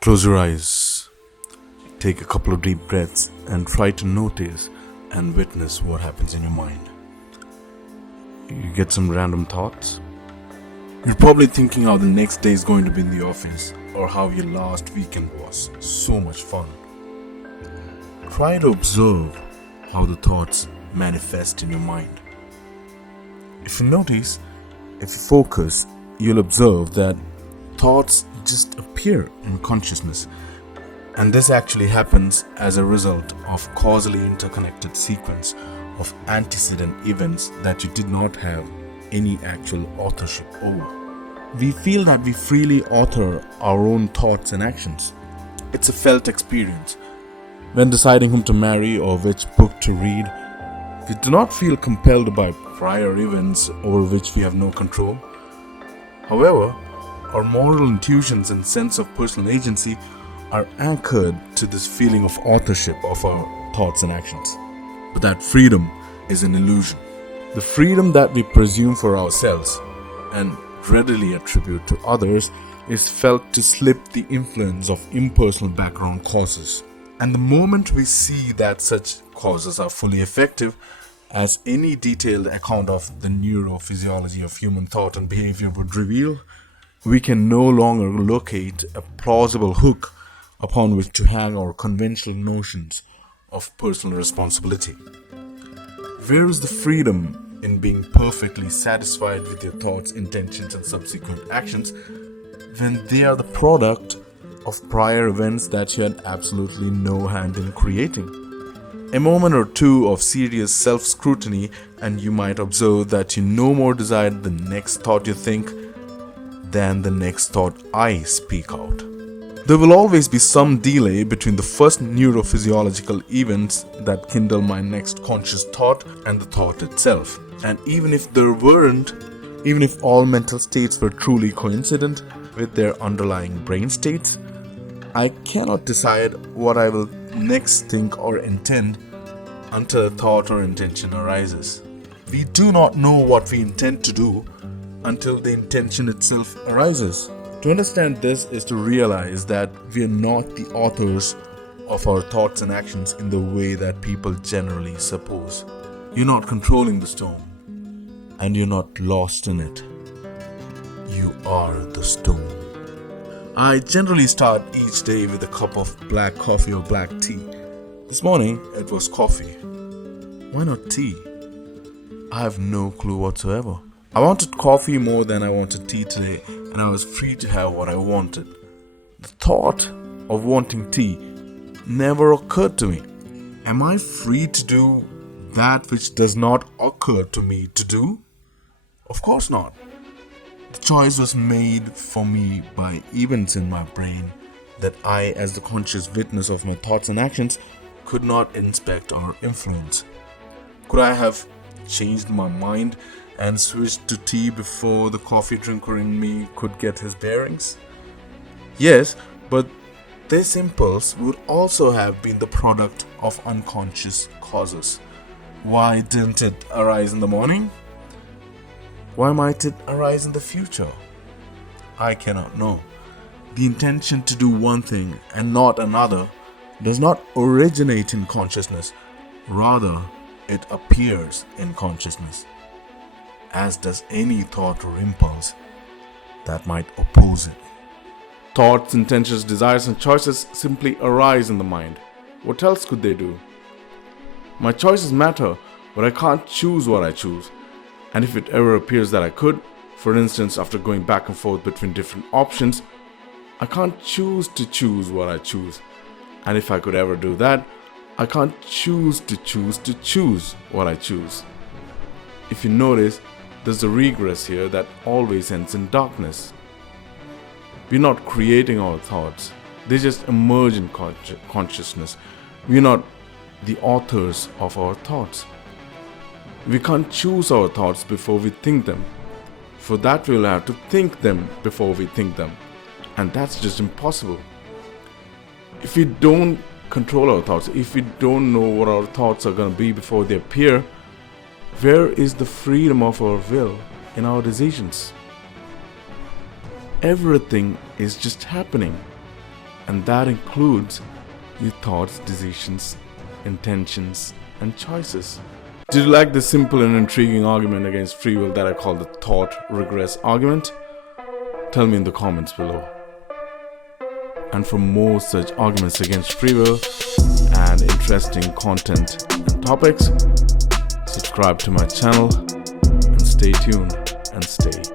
Close your eyes, take a couple of deep breaths, and try to notice and witness what happens in your mind. You get some random thoughts. You're probably thinking how the next day is going to be in the office or how your last weekend was. So much fun. Try to observe how the thoughts manifest in your mind. If you notice, if you focus, you'll observe that thoughts just appear in consciousness. And this actually happens as a result of causally interconnected sequence of antecedent events that you did not have any actual authorship over. We feel that we freely author our own thoughts and actions. It's a felt experience. When deciding whom to marry or which book to read, we do not feel compelled by prior events over which we have no control. However, our moral intuitions and sense of personal agency are anchored to this feeling of authorship of our thoughts and actions. But that freedom is an illusion. The freedom that we presume for ourselves and readily attribute to others is felt to slip the influence of impersonal background causes. And the moment we see that such causes are fully effective, as any detailed account of the neurophysiology of human thought and behavior would reveal, we can no longer locate a plausible hook upon which to hang our conventional notions of personal responsibility. Where is the freedom in being perfectly satisfied with your thoughts, intentions, and subsequent actions when they are the product of prior events that you had absolutely no hand in creating? A moment or two of serious self-scrutiny and you might observe that you no more desire the next thought you think than the next thought I speak out. There will always be some delay between the first neurophysiological events that kindle my next conscious thought and the thought itself. And even if there weren't, even if all mental states were truly coincident with their underlying brain states, I cannot decide what I will next think or intend until a thought or intention arises. We do not know what we intend to do until the intention itself arises. To understand this is to realize that we are not the authors of our thoughts and actions in the way that people generally suppose. You're not controlling the storm, and you're not lost in it. You are the storm. I generally start each day with a cup of black coffee or black tea. This morning, it was coffee. Why not tea? I have no clue whatsoever. I wanted coffee more than I wanted tea today, and I was free to have what I wanted. The thought of wanting tea never occurred to me. Am I free to do that which does not occur to me to do? Of course not. The choice was made for me by events in my brain that I, as the conscious witness of my thoughts and actions, could not inspect or influence. Could I have changed my mind and switched to tea before the coffee drinker in me could get his bearings? Yes, but this impulse would also have been the product of unconscious causes. Why didn't it arise in the morning? Why might it arise in the future? I cannot know. The intention to do one thing and not another does not originate in consciousness. Rather, it appears in consciousness, as does any thought or impulse that might oppose it. Thoughts, intentions, desires, and choices simply arise in the mind. What else could they do? My choices matter, but I can't choose what I choose. And if it ever appears that I could, for instance, after going back and forth between different options, I can't choose to choose what I choose. And if I could ever do that, I can't choose to choose what I choose. If you notice, there's a regress here that always ends in darkness. We're not creating our thoughts. They just emerge in consciousness. We're not the authors of our thoughts. We can't choose our thoughts before we think them. For that, we'll have to think them before we think them. And that's just impossible. If we don't control our thoughts, if we don't know what our thoughts are going to be before they appear, where is the freedom of our will in our decisions? Everything is just happening. And that includes your thoughts, decisions, intentions, and choices. Did you like this simple and intriguing argument against free will that I call the thought regress argument? Tell me in the comments below. And for more such arguments against free will and interesting content and topics, subscribe to my channel and stay tuned and stay